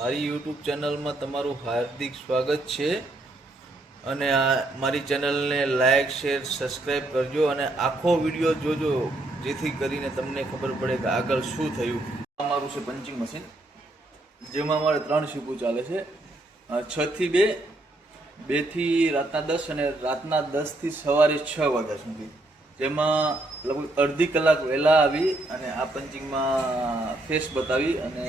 મારી યુટ્યુબ ચેનલમાં તમારું હાર્દિક સ્વાગત છે અને આ મારી ચેનલને લાઈક શેર સબસ્ક્રાઈબ કરજો અને આખો વિડીયો જોજો જેથી કરીને તમને ખબર પડે કે આગળ શું થયું. અમારું છે પંચિંગ મશીન જેમાં અમારે 3 શિફ્ટો ચાલે છે 6 થી 2, 2 થી રાતના 10 અને રાતના 10 થી સવારે 6 વાગ્યા સુધી. જેમાં લગભગ અડધી કલાક વહેલા આવી અને આ પંચિંગમાં ફેસ બતાવી અને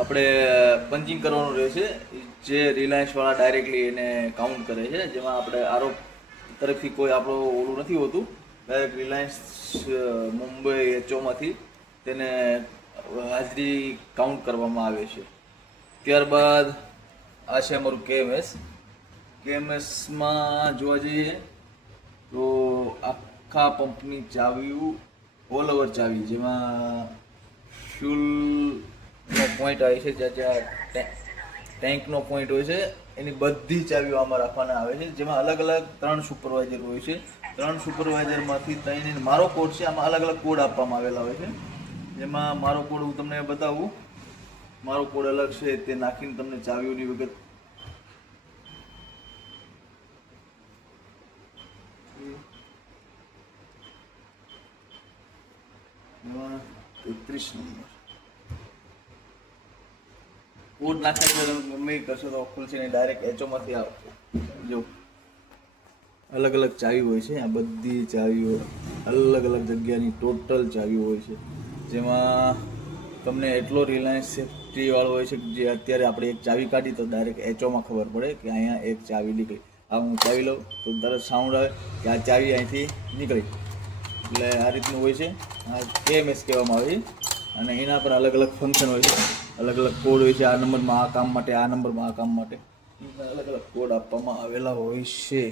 આપણે પંચિંગ કરવાનું રહેશે. જે રિલાયન્સવાળા ડાયરેક્ટલી એને કાઉન્ટ કરે છે, જેમાં આપણે આરોપ તરફથી કોઈ આપણું ઓલું નથી હોતું. ડાયરેક્ટ રિલાયન્સ મુંબઈ એચઓમાંથી તેને હાજરી કાઉન્ટ કરવામાં આવે છે. ત્યારબાદ આ છે અમારું કેએમએસમાં જોવા જઈએ તો આખા પંપની ચાવીઓ ઓલ ઓવર ચાવી, જેમાં ફ્યુલનો પોઈન્ટ આવે છે, જ્યાં જ્યાં ટેન્કનો પોઈન્ટ હોય છે એની બધી ચાવીઓ આમાં રાખવાના આવે છે. જેમાં અલગ અલગ 3 સુપરવાઇઝર હોય છે. 3 સુપરવાઇઝરમાંથી 3 મારો કોડ છે. આમાં અલગ અલગ કોડ આપવામાં આવેલા હોય છે. જેમાં મારો કોડ હું તમને બતાવું. મારો કોડ અલગ છે, તે નાખીને તમને ચાવીઓની વિગત નંબર કોડ નાખીને તમે ગમે કરશો તો ખુલશે નહીં. ડાયરેક્ટ એચઓમાંથી જો અલગ અલગ ચાવી હોય છે. આ બધી ચાવીઓ અલગ અલગ જગ્યાની ટોટલ ચાવીઓ હોય છે. જેમાં તમને એટલો રિલાયન્સ સેફ્ટીવાળો હોય છે કે જે અત્યારે આપણે એક ચાવી કાઢી તો ડાયરેક્ટ એચઓમાં ખબર પડે કે અહીંયા એક ચાવી નીકળી. આ હું ચાવી લઉં તો તરત સાઉન્ડ આવે કે આ ચાવી અહીંથી નીકળી. એટલે આ રીતનું હોય છે. આ કેએમએસ કહેવામાં આવે છે અને એના પર અલગ અલગ ફંક્શન હોય છે, અલગ અલગ કોડ હોય છે. આ નંબરમાં આ કામ માટે, આ નંબરમાં આ કામ માટે અલગ અલગ કોડ આપવામાં આવેલા હોય છે.